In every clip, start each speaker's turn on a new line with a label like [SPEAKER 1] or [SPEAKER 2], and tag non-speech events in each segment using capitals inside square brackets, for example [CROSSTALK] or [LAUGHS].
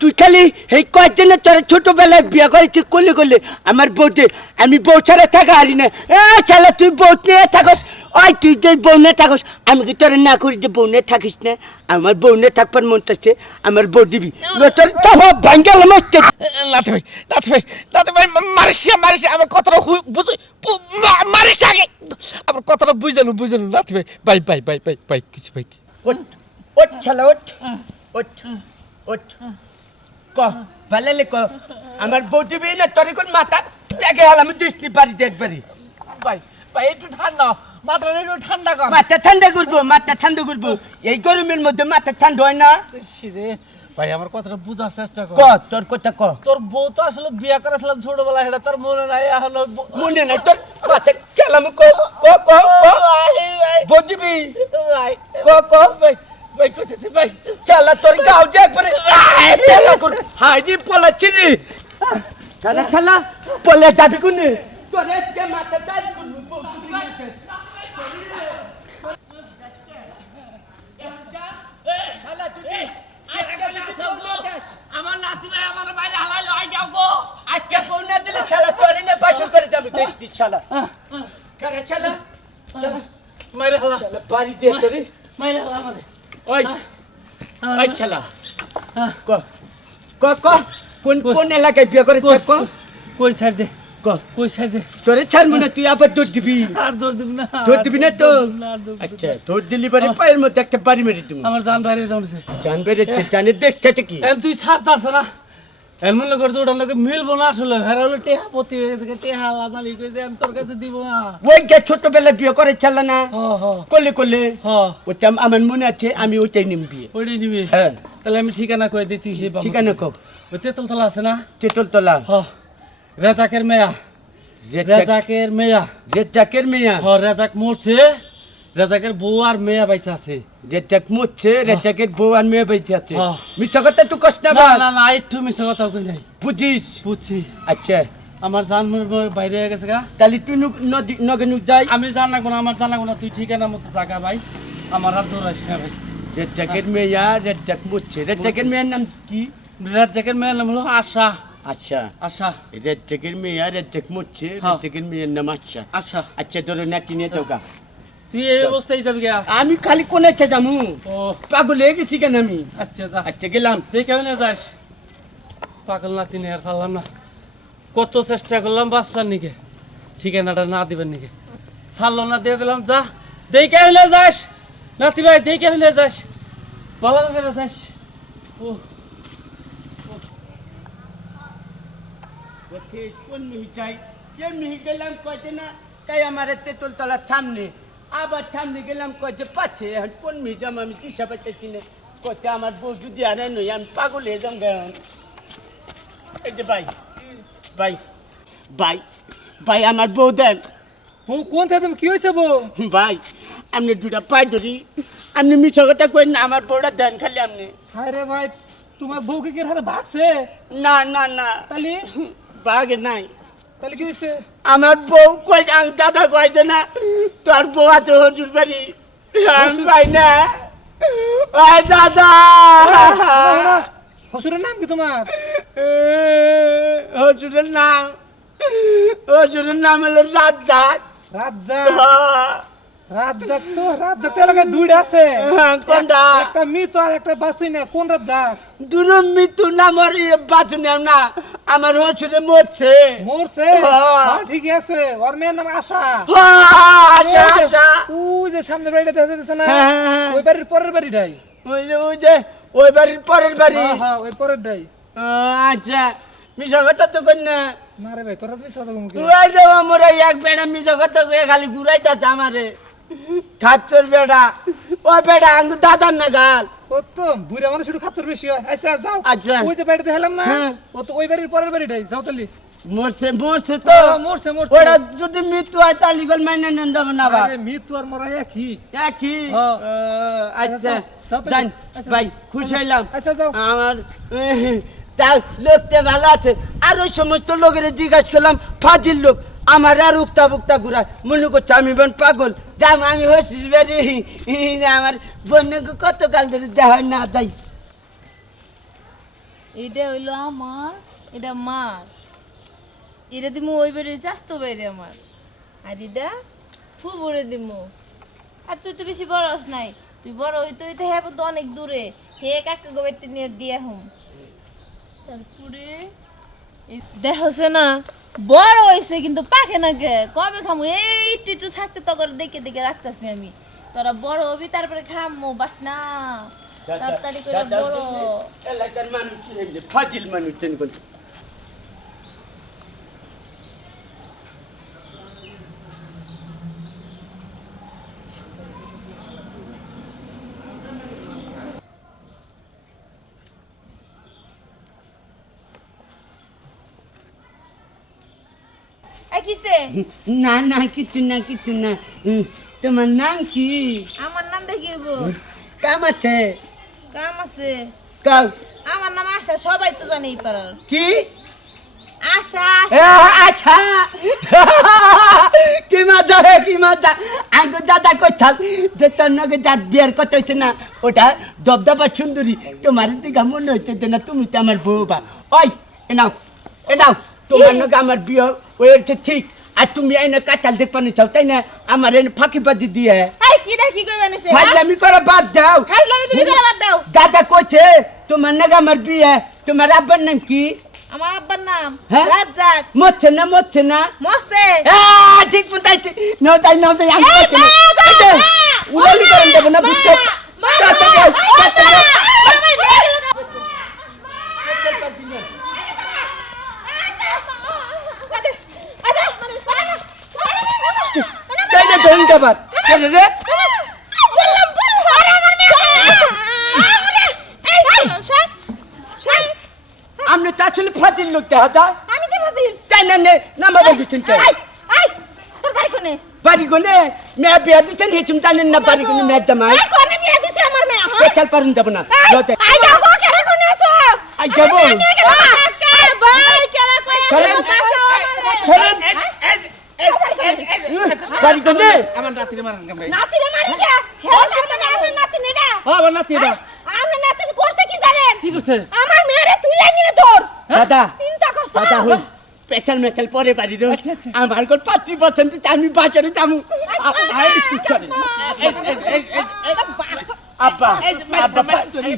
[SPEAKER 1] তুই খালি এই কয়েকজন তোর ছোটবেলায় বিয়ে করেছিস করলে করলে আমার বউতে আমি বউ ছাড়া থাকা হারি না। এ ছেলা তুই বউ নিয়ে থাকস? ওই তুই যে বউ নিয়ে থাকস আমি কি তোর না করি যে বউ নিয়ে থাকিস না? আমার বউ নিয়ে থাকবার মন চাচ্ছে আমার বউ দিবি। না তোর চাপা ভাঙ্গাল মরছে
[SPEAKER 2] নাতে ভাই নাতে ভাই নাতে ভাই মারিস মারিস আমার কথাটা বুঝ মারিস আগে। আমার কথাটা বুঝানো বুঝানো নাতে ভাই ভাই ভাই ভাই ভাই ভাই কিছু ভাই।
[SPEAKER 1] ওঠ ওঠ ছেলা ওঠ। ওঠ ওঠ। ক ভালো ক। আমার বউ দিবি না তোর কোন মাথা জাগে হালাম দৃষ্টি পারি একবারই
[SPEAKER 2] ভাই ভাই একটু ঠান্ডা মাত্রা একটু ঠান্ডা কর।
[SPEAKER 1] মাথা ঠান্ডা করব মাথা ঠান্ডা করব। এই গরমের মধ্যে মাথা ঠান্ডা হয় না।
[SPEAKER 2] রে। ভাই আমার কথাটা বুঝার চেষ্টা কর।
[SPEAKER 1] তোর কথা ক।
[SPEAKER 2] তোর বউ তো আসলে বিয়ে করেছিলাম ছোটবেলা সেটা তোর মনে নাই হলো
[SPEAKER 1] মনে নাই তোর মাথা খেলাম ক ক ক বউ
[SPEAKER 2] ভাই।
[SPEAKER 1] ক ক।
[SPEAKER 2] ভাই ভাই কইতেছি ভাই
[SPEAKER 1] চালা তোর গাও দিয়ে একবারে চালা কর। হাই জি পলাচ্ছি রে চালা চালা। পলে যাবি কোনে? তোর এসকে মাথা করব বউ দিবি না
[SPEAKER 2] আমার নাতি ভাই আমার বাইরে হালাইলো আই যাও গো।
[SPEAKER 1] আজকে ফোন না দিলে শালা তোর এনে বাছর করে যাবে। দেশটি শালা করে শালা শালা
[SPEAKER 2] মাইরে হালা
[SPEAKER 1] শালা বাড়ি দিয়ে তোরে।
[SPEAKER 2] মাইরে হালা আমারে
[SPEAKER 1] ওই ওই শালা ক ক ক কোন কোন এলাকায় বিয়ে করে ক
[SPEAKER 2] কই ছাড় দে
[SPEAKER 1] ক।
[SPEAKER 2] কই ছাড় দে
[SPEAKER 1] তোরে ছাড় মনে তুই আবার দৌড় দিবি।
[SPEAKER 2] আর দৌড় দিব না
[SPEAKER 1] দৌড় দিবি না তো?
[SPEAKER 2] দৌড় দিব দৌড় দিব।
[SPEAKER 1] আচ্ছা তোর দিলি বাড়ি পায়ের মধ্যে একটা বাড়ি মেরে তুমি
[SPEAKER 2] আমার জান বাইরে যাচ্ছে
[SPEAKER 1] জান বেড়েছে জানে দেখছে কি?
[SPEAKER 2] তুই ছাড়তে দাস না এমন লোকের তো ওটার লোকে মিলবো না আসলে। হেরা হলো টেহা পতি হয়ে থেকে টেহা আলা মালিক হয়ে যায় তোর কাছে দিব না
[SPEAKER 1] ওই যে ছোটবেলায় বিয়ে করে চালা না? করলে করলে? ওটা আমার মনে আছে আমি ওইটাই নিম বিয়ে।
[SPEAKER 2] ওইটাই নিবি?
[SPEAKER 1] হ্যাঁ।
[SPEAKER 2] তাহলে আমি ঠিকানা করে দিই তুই
[SPEAKER 1] ঠিকানা কব
[SPEAKER 2] ওই তেতল তলা আছে না?
[SPEAKER 1] তেতল তলা
[SPEAKER 2] হ। রেজাকের মেয়া। রেজাকের মেয়া।
[SPEAKER 1] রেজাকের মেয়া।
[SPEAKER 2] হ রেজাক মরছে। রেজাকের বউ আর মেয়া বাইসা আছে।
[SPEAKER 1] রেজাক মুচ্ছে রেজাকের বউ আর মেয়ে বেঁচে আছে। মিছা কথা তুই কষ্ট না
[SPEAKER 2] না। না একটু মিশা কথা কই নাই।
[SPEAKER 1] বুঝিস?
[SPEAKER 2] বুঝছি।
[SPEAKER 1] আচ্ছা।
[SPEAKER 2] আমার জান বাইরে হয়ে গেছে গা।
[SPEAKER 1] তাহলে তুই নগে নু যাই।
[SPEAKER 2] আমি জান লাগবো না আমার জান লাগবো না তুই ঠিকানা মতো জাগা ভাই। আমার আর দৌড়াইস না ভাই।
[SPEAKER 1] রেজাকের মেয়া রেজাক মুচ্ছে রেজাকের মেয়ের নাম কি?
[SPEAKER 2] রেজাকের মেয়ের নাম হলো আশা।
[SPEAKER 1] আচ্ছা
[SPEAKER 2] আশা।
[SPEAKER 1] রেজাকের মেয়া রেজাক মুচ্ছে
[SPEAKER 2] হ্যাঁ।
[SPEAKER 1] রেজাকের মেয়ের নাম আচ্ছা
[SPEAKER 2] আশা।
[SPEAKER 1] আচ্ছা তোর নাকি নিয়ে গা।
[SPEAKER 2] তুই এই অবস্থায় যাবি গা
[SPEAKER 1] আমি খালি কোনে ইচ্ছা যামু
[SPEAKER 2] ও।
[SPEAKER 1] পাগল হয়ে গেছি কেন আমি?
[SPEAKER 2] আচ্ছা যা।
[SPEAKER 1] আচ্ছা গেলাম।
[SPEAKER 2] তুই কেমন যাস? পাগল নাতি নিয়ে আর পারলাম না। কত চেষ্টা করলাম বাঁচবার নিকে। ঠিকানাটা না দিবেন নিকে। ছাড়লো না দিয়ে দিলাম যা। দেই কে হলে যাস? নাতি ভাই দেই কে হলে যাস ভালো করে যাস? ও।
[SPEAKER 1] কোন মিহি চাই? কে মিহি গেলাম কয়েছে না? তাই আমার তেঁতুল তলার সামনে। আবার সামনে গেলাম কয়েছে পাচ্ছে এখন কোন মিহি যাম আমি দিশা পাইতেছি না? কচ্ছে আমার বউ যদি আরে নই আমি পাগল হয়ে যাম গেলাম এই যে ভাই ভাই ভাই ভাই আমার বউ দেন।
[SPEAKER 2] ও কোন থেকে কি হয়েছে বউ?
[SPEAKER 1] ভাই আপনি দুটা পাই ধরি। আপনি মিছা কথা কই না আমার বউটা দেন খালি আপনি।
[SPEAKER 2] হায় রে ভাই তোমার বউকে কি হাতে ভাগছে?
[SPEAKER 1] না না না।
[SPEAKER 2] তাহলে?
[SPEAKER 1] বাগে নাই।
[SPEAKER 2] তাহলে কি হয়েছে?
[SPEAKER 1] আমার বউ কই আমি দাদা কইছে না তোর বউ আছে হজুর বাড়ি। আমি পাই না। আয় দাদা।
[SPEAKER 2] হসুরের নাম কি তোমার?
[SPEAKER 1] হজুরের নাম হজুরের নাম হলো রাজ্জাক।
[SPEAKER 2] রাজ্জাক। রাজ্জাক তো রাজ্জাক তো এলাকায় দুইটা আছে।
[SPEAKER 1] কোনটা?
[SPEAKER 2] একটা মৃত আর একটা বাঁচি না কোন রাজ্জাক
[SPEAKER 1] দুনো মৃত্যু নামর বাঁচু না আমার হজুরে মরছে।
[SPEAKER 2] মরছে?
[SPEAKER 1] হ্যাঁ।
[SPEAKER 2] হ্যাঁ, ঠিকই আছে ওর মেয়ের নাম আশা।
[SPEAKER 1] আশা আশা।
[SPEAKER 2] ওই যে সামনের বাড়িটা দেখা যাচ্ছে না?
[SPEAKER 1] হ্যাঁ, হ্যাঁ, হ্যাঁ।
[SPEAKER 2] ওই বাড়ির পরের বাড়িটাই।
[SPEAKER 1] ওই যে ওই যে ওই বাড়ির পরের বাড়ি।
[SPEAKER 2] হ্যাঁ হ্যাঁ ওই পরেরটাই
[SPEAKER 1] আচ্ছা মিশা কথা তো কই না?
[SPEAKER 2] না রে ভাই তোরা সাদা মুখে?
[SPEAKER 1] উড়াই দেব মোরে এক বেড়া মিশা কথা খালি ঘুরাইতাছে আমারে। খাচ্চর বেড়া ও বেড়া আঙ্গু দাদার না গাল।
[SPEAKER 2] ও তো বুড়া মানুষ একটু বেশি হয়। আচ্ছা যাও।
[SPEAKER 1] আচ্ছা।
[SPEAKER 2] ওই যে বাড়িতে হেলাম না
[SPEAKER 1] হ্যাঁ।
[SPEAKER 2] ও তো ওই বাড়ির পরের বাড়িটাই। যাও
[SPEAKER 1] মরছে মরছে তো।
[SPEAKER 3] হ্যাঁ, মরছে, মরছে।
[SPEAKER 1] ওরা যদি মৃত্যু হয় তাহলে গল মাইনে নেন যাবে না
[SPEAKER 3] আরে মৃত্যু আর মরা একই।
[SPEAKER 1] একই।
[SPEAKER 3] হ্যাঁ।
[SPEAKER 1] আচ্ছা যান
[SPEAKER 3] আচ্ছা,
[SPEAKER 1] ভাই খুশি হইলাম।
[SPEAKER 3] আচ্ছা, যাও।
[SPEAKER 1] আমার তা লোকটা ভালো আছে। আর ওই সমস্ত লোকের জিজ্ঞাসা করলাম ফাজিল লোক আমার আর উক্তা বুক্তা ঘুরা মনে করছে আমি বোন পাগল। যাম আমি হসিস বেরি আমার বোনকে কত কাল ধরে দেওয়া না যাই।
[SPEAKER 4] এটা হইল আমার, এটা মার। এটা দিমু ওই বেড়ে চাস্তো বাইরে আমার। আর এটা ফুবরে দিমু। আর তুই তো বেশি বড় নাই। তুই বড় হইতে হইতে হ্যাঁ তো অনেক দূরে। হে কাকা গোবেতে নিয়ে দিয়ে হুম। তারপরে দেখছে না বড় হয়েছে কিন্তু পাখে না কে কবে খামু? এই একটু একটু থাকতে তখন দেখে দেখে রাখতেছি আমি। তোরা বড় হবি তারপরে খামু বাস না। তাড়াতাড়ি করে বড়।
[SPEAKER 1] এলাকার মানুষ ফাজিল মানুষ
[SPEAKER 4] কিসে?
[SPEAKER 1] না না কিছু না কিছু না। তোমার নাম কি?
[SPEAKER 4] আমার নাম দেখিব
[SPEAKER 1] কাম আছে?
[SPEAKER 4] কাম আছে।
[SPEAKER 1] কাউ
[SPEAKER 4] আমার নাম আশা সবাই তো জানে এই পাড়ার।
[SPEAKER 1] কি?
[SPEAKER 4] আশা আশা।
[SPEAKER 1] আচ্ছা [LAUGHS] কি মজা হে কি মজা! আঙ্গু দাদা কোথাল? যে তোর নগে জাত বিয়ার কথা হয়েছে না ওটা দবদবা সুন্দরী। তোমার দিকে মনে হচ্ছে যে না তুমি তো আমার বউ বা ওই এ নাও এ নাও। তোমার নগে আমার বিয়ে হয়েছে ঠিক আর তুমি এনে কাটাল দেখবানি চাও তাই না আমার এনে ফাঁকিবাজি দিয়ে
[SPEAKER 4] এই কি দেখি কই বানিছে
[SPEAKER 1] ফাজলামি করে বাদ দাও
[SPEAKER 4] ফাজলামি তুমি করে বাদ দাও
[SPEAKER 1] দাদা কইছে তোমার নাকি আমার বিয়ে তোমার আব্বার নাম কি
[SPEAKER 4] আমার আব্বার নাম
[SPEAKER 1] হ্যাঁ?
[SPEAKER 4] রাজ্জাক
[SPEAKER 1] মরছে না মরছে না আহ, ঠিক মতাইছে নাও তাই নাও তাই আমি না। উলালি করেন দেবো না বুঝছ
[SPEAKER 4] মা!
[SPEAKER 1] তাতে যাও, তাতে যাও।
[SPEAKER 4] বাবা, নিয়ে গেলো গা।
[SPEAKER 1] তাই না ধরুন কাবার কেন রে
[SPEAKER 4] মেয়ে
[SPEAKER 1] আপনি তো আসলে ফাজিল লোক দেখা যায়
[SPEAKER 4] আমি তো ফাজিল
[SPEAKER 1] তাই না নে নামা বলছেন কে
[SPEAKER 4] এই তোর বাড়ি কোনে
[SPEAKER 1] বাড়ি কোনে মেয়ে বিয়া দিচ্ছেন হেচুম জানেন না বাড়ি কোনে মেয়ের জামাই
[SPEAKER 4] এই কোনে বিয়া দিছে আমার মেয়ে হ্যাঁ
[SPEAKER 1] পেছাল পারুন যাব না লতে
[SPEAKER 4] আই যাও গো কেরে কোনে আছো
[SPEAKER 1] আই যাব
[SPEAKER 4] ভাই কেরে কই
[SPEAKER 1] চলেন। চলেন বাড়ি কোনে
[SPEAKER 2] আমার নাতিরে মারান কেন ভাই?
[SPEAKER 4] নাতি রে মারি কে হে সরকার আমার নাতি নে না?
[SPEAKER 2] ও আমার নাতি এটা।
[SPEAKER 4] আমার নাতি করছে কি জানেন?
[SPEAKER 2] কি করছে?
[SPEAKER 4] আমার মেয়েরে তুলে নিয়ে তোর
[SPEAKER 1] দাদা
[SPEAKER 4] চিন্তা করছ।
[SPEAKER 1] দাদা হই। পেছাল মেছাল পরে বাড়ি রে
[SPEAKER 2] আচ্ছা, আচ্ছা।
[SPEAKER 1] আমার কোন পাত্রী পছন্দ আমি বাজারে যাব। আই কি চলে? আব্বা। আব্বা পাত্রী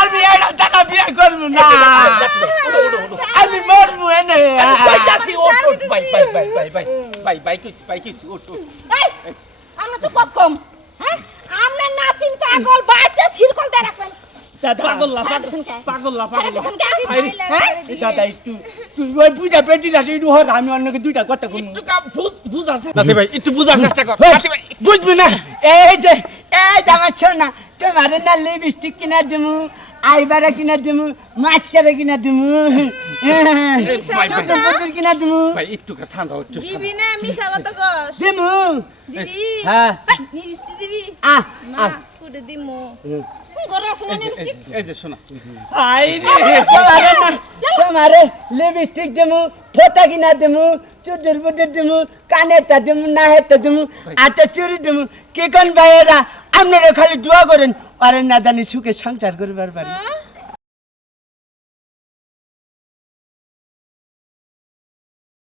[SPEAKER 1] আমি এটা টাকা বিয়ে করব না আমি মরবো এনে
[SPEAKER 2] কইতাছি ও bye bye bye bye bye bye bye কইছি বাই কইছি ওঠ ওঠ
[SPEAKER 4] আমরা তো কত কম হ্যাঁ? আমরা নাতিন পাগল বাইতে সিরকল দে রাখবেন।
[SPEAKER 1] দাদা
[SPEAKER 2] পাগল না পাগল পাগল না পাগল না
[SPEAKER 1] দাদা একটু তুই ওই বুঝা পেটি না তুই হর আমি অন্যকে দুইটা কথা কই
[SPEAKER 2] একটু কাম বুঝ বুঝার নাতি ভাই একটু বুঝার চেষ্টা কর। নাতি ভাই
[SPEAKER 1] বুঝবি না। এই যে এই যে আমার শোনা তোমার না লিপস্টিক কিনা দিমু আইবারা কিনা দিমু মাছ কেটে কিনা দিমু। চতুর পুতুর কিনা দিমু।
[SPEAKER 2] ভাই একটু ঠান্ডা হচ্ছে
[SPEAKER 4] দিবি না মিছা কথা কস।
[SPEAKER 1] দিমু।
[SPEAKER 4] দিবি।
[SPEAKER 1] হ্যাঁ।
[SPEAKER 4] নিরিস্তি দিবি?
[SPEAKER 1] আহ
[SPEAKER 4] মা কুড়ে দিমু। গরা শুনে নিরিস্তি
[SPEAKER 2] এই যে শোনা।
[SPEAKER 1] আই রে তোমারে না তোমারে লিপস্টিক দিমু ফোটা কিনা দিমু চুটুর বুটুর দিমু কানেরটা দিমু নাহেরটা দিমু আটা চুরি দিমু। কে কোন ভাইয়েরা? আপনারা খালি দোয়া করেন আরে না জানি সুখে সংসার করবার পারি।